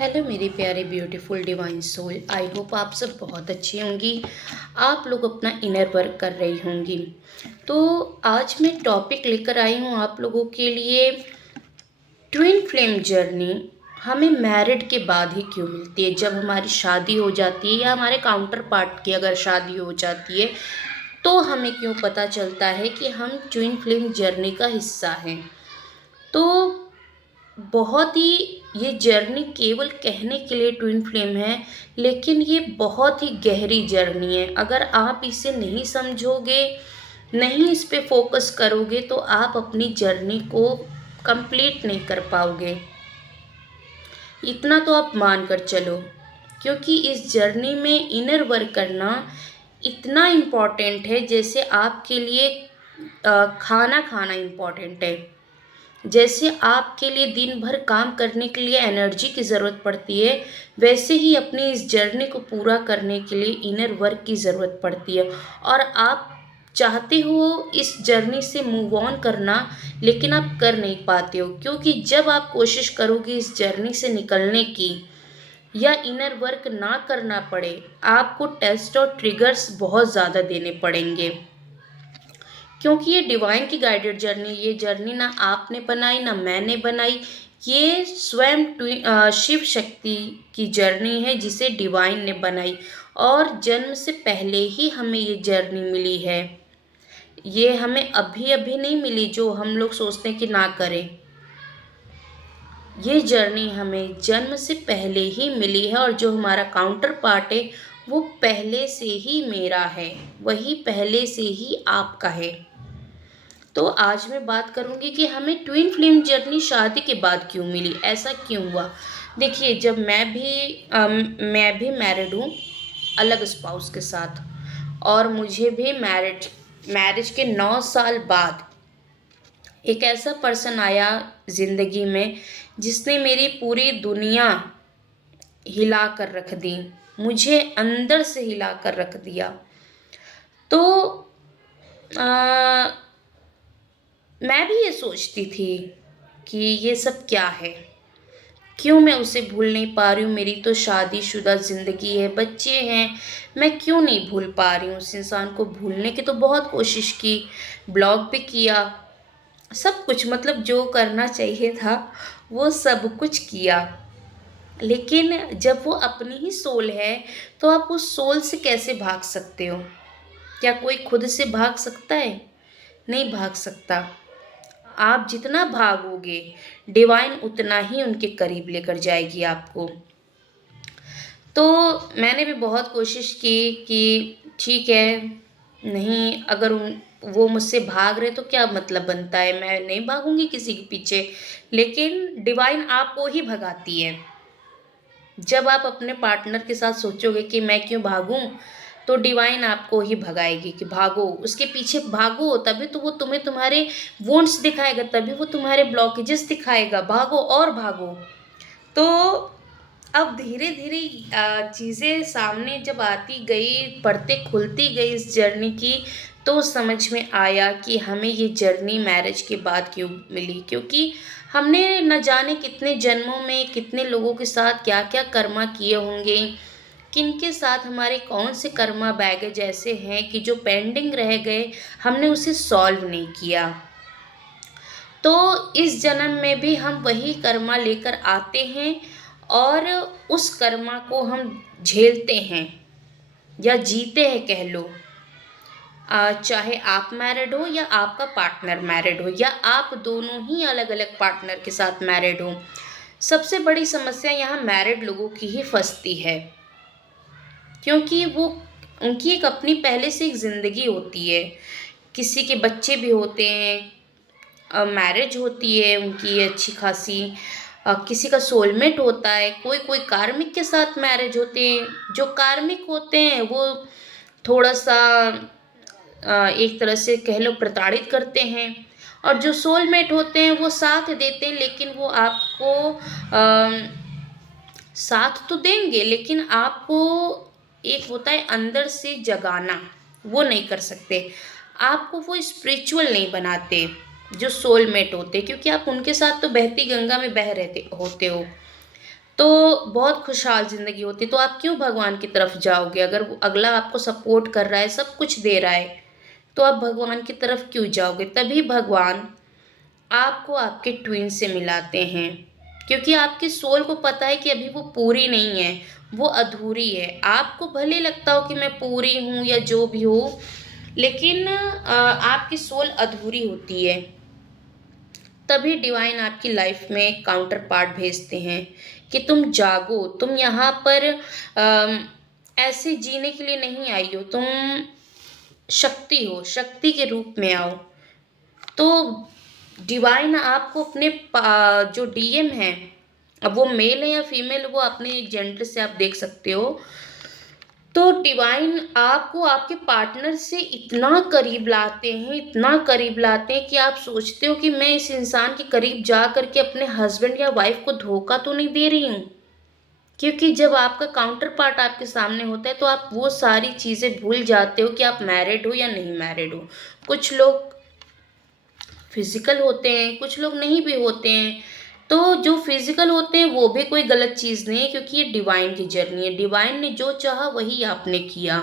Hello मेरे प्यारे beautiful divine soul. I hope आप सब बहुत अच्छी होंगी। आप लोग अपना इनर वर्क कर रही होंगी। तो आज मैं टॉपिक लेकर आई हूँ आप लोगों के लिए। ट्विन फ्लेम जर्नी हमें मैरिड के बाद ही क्यों मिलती है? जब हमारी शादी हो जाती है या हमारे काउंटर पार्ट की अगर शादी हो जाती है तो हमें क्यों पता चलता है कि हम ट्विन फ्लेम जर्नी का हिस्सा हैं। तो बहुत ही ये जर्नी केवल कहने के लिए ट्विन फ्लेम है, लेकिन ये बहुत ही गहरी जर्नी है। अगर आप इसे नहीं समझोगे, नहीं इस पे फोकस करोगे तो आप अपनी जर्नी को कंप्लीट नहीं कर पाओगे। इतना तो आप मान कर चलो, क्योंकि इस जर्नी में इनर वर्क करना इतना इम्पॉर्टेंट है जैसे आपके लिए खाना खाना इम्पॉर्टेंट है। जैसे आपके लिए दिन भर काम करने के लिए एनर्जी की ज़रूरत पड़ती है, वैसे ही अपनी इस जर्नी को पूरा करने के लिए इनर वर्क की ज़रूरत पड़ती है। और आप चाहते हो इस जर्नी से मूव ऑन करना, लेकिन आप कर नहीं पाते हो, क्योंकि जब आप कोशिश करोगे इस जर्नी से निकलने की या इनर वर्क ना करना पड़े, आपको टेस्ट और ट्रिगर्स बहुत ज़्यादा देने पड़ेंगे। क्योंकि ये डिवाइन की गाइडेड जर्नी, ये जर्नी ना आपने बनाई ना मैंने बनाई, ये स्वयं शिव शक्ति की जर्नी है जिसे डिवाइन ने बनाई। और जन्म से पहले ही हमें ये जर्नी मिली है। ये हमें अभी अभी नहीं मिली जो हम लोग सोचते हैं कि ना करें। ये जर्नी हमें जन्म से पहले ही मिली है, और जो हमारा काउंटर पार्ट है वो पहले से ही मेरा है, वही पहले से ही आपका है। तो आज मैं बात करूंगी कि हमें ट्विन फ्लेम जर्नी शादी के बाद क्यों मिली, ऐसा क्यों हुआ। देखिए, जब मैं भी मैरिड हूँ अलग स्पाउस के साथ, और मुझे भी मैरिज के 9 साल बाद एक ऐसा पर्सन आया ज़िंदगी में जिसने मेरी पूरी दुनिया हिला कर रख दी, मुझे अंदर से हिला कर रख दिया। तो आ, मैं भी ये सोचती थी कि ये सब क्या है, क्यों मैं उसे भूल नहीं पा रही हूँ। मेरी तो शादीशुदा ज़िंदगी है, बच्चे हैं, मैं क्यों नहीं भूल पा रही हूँ उस इंसान को। भूलने की तो बहुत कोशिश की, ब्लॉग भी किया, सब कुछ, मतलब जो करना चाहिए था वो सब कुछ किया। लेकिन जब वो अपनी ही सोल है तो आप उस सोल से कैसे भाग सकते हो? क्या कोई खुद से भाग सकता है? नहीं भाग सकता। आप जितना भागोगे डिवाइन उतना ही उनके करीब लेकर जाएगी आपको। तो मैंने भी बहुत कोशिश की कि ठीक है, नहीं, अगर वो मुझसे भाग रहे तो क्या मतलब बनता है, मैं नहीं भागूंगी किसी के पीछे। लेकिन डिवाइन आपको ही भगाती है। जब आप अपने पार्टनर के साथ सोचोगे कि मैं क्यों भागूं, तो डिवाइन आपको ही भगाएगी कि भागो, उसके पीछे भागो, तभी तो वो तुम्हें तुम्हारे वुंड्स दिखाएगा, तभी वो तुम्हारे ब्लॉकेजेस दिखाएगा, भागो और भागो। तो अब धीरे धीरे चीज़ें सामने जब आती गई, पर्दे खुलती गई इस जर्नी की, तो समझ में आया कि हमें ये जर्नी मैरिज के बाद क्यों मिली। क्योंकि हमने न जाने कितने जन्मों में कितने लोगों के साथ क्या क्या कर्मा किए होंगे, किनके साथ हमारे कौन से कर्मा बैगेज ऐसे हैं कि जो पेंडिंग रह गए, हमने उसे सॉल्व नहीं किया। तो इस जन्म में भी हम वही कर्मा लेकर आते हैं, और उस कर्मा को हम झेलते हैं या जीते हैं कह लो। चाहे आप मैरिड हो या आपका पार्टनर मैरिड हो, या आप दोनों ही अलग अलग पार्टनर के साथ मैरिड हो, सबसे बड़ी समस्या यहाँ मैरिड लोगों की ही फंसती है। क्योंकि वो उनकी एक अपनी पहले से एक ज़िंदगी होती है, किसी के बच्चे भी होते हैं, मैरिज होती है उनकी अच्छी खासी, किसी का सोलमेट होता है, कोई कोई कार्मिक के साथ मैरिज होते हैं। जो कार्मिक होते हैं वो थोड़ा सा एक तरह से कह लो प्रताड़ित करते हैं, और जो सोलमेट होते हैं वो साथ देते हैं, लेकिन वो आपको साथ तो देंगे, लेकिन आपको एक होता है अंदर से जगाना, वो नहीं कर सकते। आपको वो स्पिरिचुअल नहीं बनाते जो सोलमेट होते, क्योंकि आप उनके साथ तो बहती गंगा में बह रहते होते हो। तो बहुत खुशहाल ज़िंदगी होती। तो आप क्यों भगवान की तरफ जाओगे? अगर वो अगला आपको सपोर्ट कर रहा है, सब कुछ दे रहा है, तो आप भगवान की तरफ क्यों जाओगे? तभी भगवान आपको आपके ट्विन से मिलाते हैं, क्योंकि आपकी सोल को पता है कि अभी वो पूरी नहीं है, वो अधूरी है। आपको भले लगता हो कि मैं पूरी हूँ या जो भी हो, लेकिन आपकी सोल अधूरी होती है। तभी डिवाइन आपकी लाइफ में काउंटर पार्ट भेजते हैं कि तुम जागो, तुम यहाँ पर ऐसे जीने के लिए नहीं आई हो, तुम शक्ति हो, शक्ति के रूप में आओ। तो डिवाइन आपको अपने जो डीएम है, अब वो मेल है या फीमेल, वो अपने जेंडर से आप देख सकते हो। तो डिवाइन आपको आपके पार्टनर से इतना करीब लाते हैं, इतना करीब लाते हैं कि आप सोचते हो कि मैं इस इंसान के करीब जा करके अपने हस्बैंड या वाइफ को धोखा तो नहीं दे रही हूँ। क्योंकि जब आपका काउंटर पार्ट आपके सामने होता है तो आप वो सारी चीज़ें भूल जाते हो कि आप मैरिड हो या नहीं मैरिड हो। कुछ लोग फिजिकल होते हैं, कुछ लोग नहीं भी होते हैं। तो जो फिजिकल होते हैं वो भी कोई गलत चीज़ नहीं है, क्योंकि ये डिवाइन की जर्नी है। डिवाइन ने जो चाहा वही आपने किया।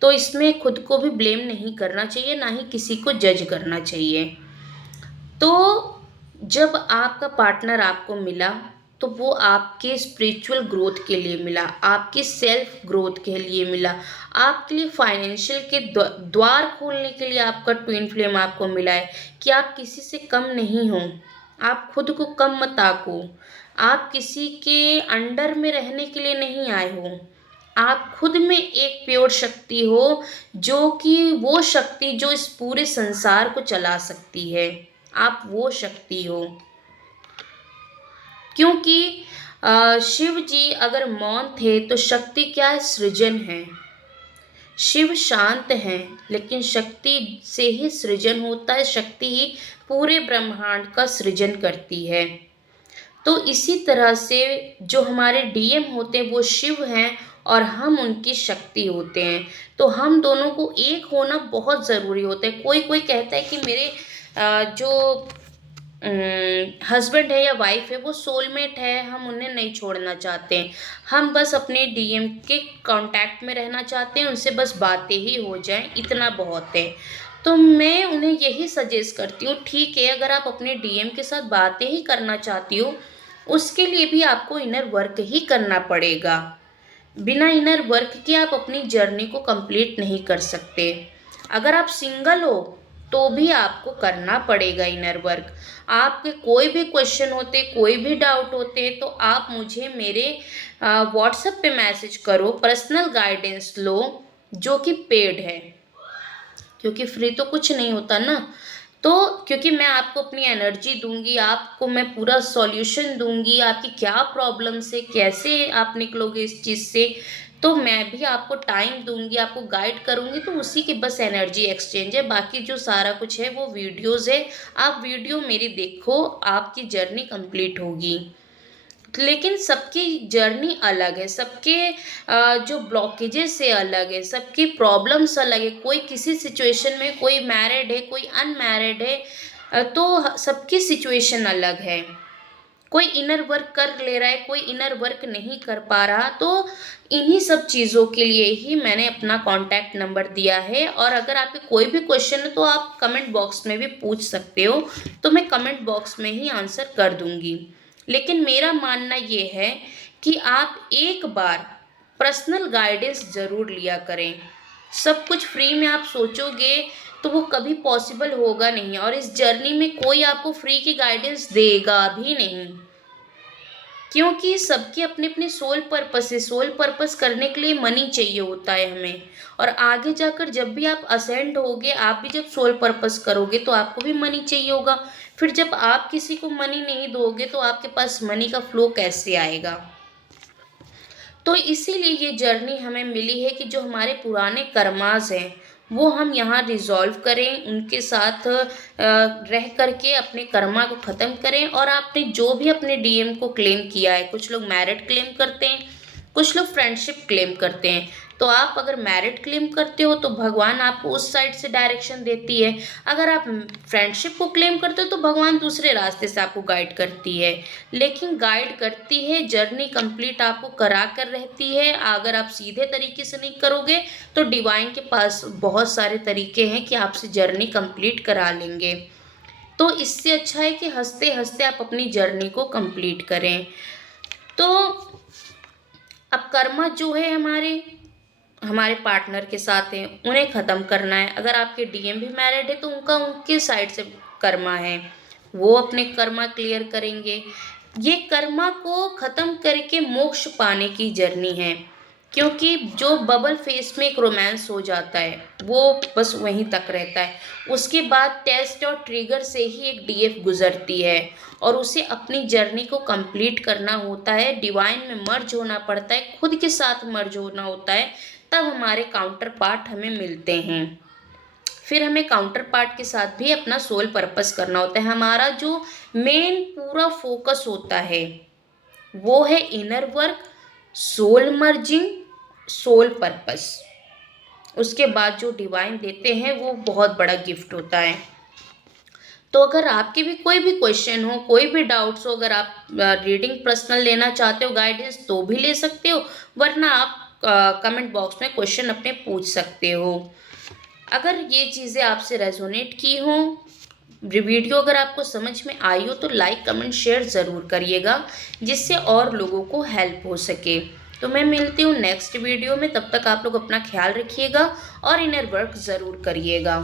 तो इसमें खुद को भी ब्लेम नहीं करना चाहिए, ना ही किसी को जज करना चाहिए। तो जब आपका पार्टनर आपको मिला, तो वो आपके स्पिरिचुअल ग्रोथ के लिए मिला, आपकी सेल्फ ग्रोथ के लिए मिला, आपके लिए फाइनेंशियल के द्वार खोलने के लिए आपका ट्विन फ्लेम आपको मिला है कि आप किसी से कम नहीं हो। आप खुद को कम मत आको। आप किसी के अंडर में रहने के लिए नहीं आए हो। आप खुद में एक प्योर शक्ति हो, जो कि वो शक्ति जो इस पूरे संसार को चला सकती है। आप वो शक्ति हो। क्योंकि शिव जी अगर मौन थे तो शक्ति क्या है? सृजन है। शिव शांत हैं, लेकिन शक्ति से ही सृजन होता है। शक्ति ही पूरे ब्रह्मांड का सृजन करती है। तो इसी तरह से जो हमारे डीएम होते हैं वो शिव हैं और हम उनकी शक्ति होते हैं। तो हम दोनों को एक होना बहुत ज़रूरी होता है। कोई कोई कहता है कि मेरे जो हस्बैंड है या वाइफ है वो सोलमेट है, हम उन्हें नहीं छोड़ना चाहते हैं, हम बस अपने डीएम के कांटेक्ट में रहना चाहते हैं, उनसे बस बातें ही हो जाएं, इतना बहुत है। तो मैं उन्हें यही सजेस्ट करती हूँ, ठीक है, अगर आप अपने डीएम के साथ बातें ही करना चाहती हो, उसके लिए भी आपको इनर वर्क ही करना पड़ेगा। बिना इनर वर्क के आप अपनी जर्नी को कंप्लीट नहीं कर सकते। अगर आप सिंगल हो तो भी आपको करना पड़ेगा इनर वर्क। आपके कोई भी क्वेश्चन होते, कोई भी डाउट होते, तो आप मुझे मेरे व्हाट्सएप पे मैसेज करो, पर्सनल गाइडेंस लो, जो कि पेड है, क्योंकि फ्री तो कुछ नहीं होता ना। तो क्योंकि मैं आपको अपनी एनर्जी दूंगी, आपको मैं पूरा सॉल्यूशन दूंगी, आपकी क्या प्रॉब्लम से कैसे आप निकलोगे इस चीज़ से, तो मैं भी आपको टाइम दूंगी, आपको गाइड करूंगी। तो उसी की बस एनर्जी एक्सचेंज है। बाकी जो सारा कुछ है वो वीडियोस है, आप वीडियो मेरी देखो, आपकी जर्नी कंप्लीट होगी। लेकिन सबकी जर्नी अलग है, सबके जो ब्लॉकेजेस से अलग है, सबकी प्रॉब्लम्स अलग है। कोई किसी सिचुएशन में, कोई मैरिड है, कोई अनमैरिड है, तो सबकी सिचुएशन अलग है। कोई इनर वर्क कर ले रहा है, कोई इनर वर्क नहीं कर पा रहा। तो इन्हीं सब चीज़ों के लिए ही मैंने अपना कॉन्टैक्ट नंबर दिया है। और अगर आपके कोई भी क्वेश्चन है तो आप कमेंट बॉक्स में भी पूछ सकते हो, तो मैं कमेंट बॉक्स में ही आंसर कर दूंगी। लेकिन मेरा मानना ये है कि आप एक बार पर्सनल गाइडेंस ज़रूर लिया करें। सब कुछ फ्री में आप सोचोगे तो वो कभी पॉसिबल होगा नहीं, और इस जर्नी में कोई आपको फ्री की गाइडेंस देगा भी नहीं, क्योंकि सबके अपने अपने सोल पर्पस है। सोल पर्पस करने के लिए मनी चाहिए होता है हमें। और आगे जाकर जब भी आप असेंड होगे, आप भी जब सोल पर्पस करोगे तो आपको भी मनी चाहिए होगा। फिर जब आप किसी को मनी नहीं दोगे तो आपके पास मनी का फ्लो कैसे आएगा? तो इसीलिए ये जर्नी हमें मिली है कि जो हमारे पुराने कर्मास हैं वो हम यहाँ रिजॉल्व करें, उनके साथ रह करके अपने कर्मा को ख़त्म करें। और आपने जो भी अपने डीएम को क्लेम किया है, कुछ लोग मैरिड क्लेम करते हैं, कुछ लोग फ्रेंडशिप क्लेम करते हैं, तो आप अगर मैरिड क्लेम करते हो तो भगवान आपको उस साइड से डायरेक्शन देती है। अगर आप फ्रेंडशिप को क्लेम करते हो तो भगवान दूसरे रास्ते से आपको गाइड करती है। लेकिन गाइड करती है, जर्नी कंप्लीट आपको करा कर रहती है। अगर आप सीधे तरीके से नहीं करोगे तो डिवाइन के पास बहुत सारे तरीके हैं कि आपसे जर्नी कंप्लीट करा लेंगे। तो इससे अच्छा है कि हंसते हंसते आप अपनी जर्नी को कंप्लीट करें। तो अब कर्मा जो है हमारे हमारे पार्टनर के साथ हैं, उन्हें ख़त्म करना है। अगर आपके डीएम भी मैरिड है तो उनका उनके साइड से कर्मा है, वो अपने कर्मा क्लियर करेंगे। ये कर्मा को ख़त्म करके मोक्ष पाने की जर्नी है, क्योंकि जो बबल फेस में एक रोमांस हो जाता है वो बस वहीं तक रहता है। उसके बाद टेस्ट और ट्रिगर से ही एक डीएफ गुजरती है और उसे अपनी जर्नी को कंप्लीट करना होता है, डिवाइन में मर्ज होना पड़ता है, खुद के साथ मर्ज होना होता है, तब हमारे काउंटर पार्ट हमें मिलते हैं। फिर हमें काउंटर पार्ट के साथ भी अपना सोल पर्पस करना होता है। हमारा जो मेन पूरा फोकस होता है वो है inner work, soul merging, soul purpose. उसके बाद जो डिवाइन देते हैं वो बहुत बड़ा गिफ्ट होता है। तो अगर आपके भी कोई भी क्वेश्चन हो, कोई भी डाउट्स हो, अगर आप रीडिंग पर्सनल लेना चाहते हो, गाइडेंस, तो भी ले सकते हो, वरना आप कमेंट बॉक्स में क्वेश्चन अपने पूछ सकते हो। अगर ये चीज़ें आपसे रेजोनेट की हों, वीडियो अगर आपको समझ में आई हो, तो लाइक कमेंट शेयर ज़रूर करिएगा, जिससे और लोगों को हेल्प हो सके। तो मैं मिलती हूँ नेक्स्ट वीडियो में, तब तक आप लोग अपना ख्याल रखिएगा और इनर वर्क ज़रूर करिएगा।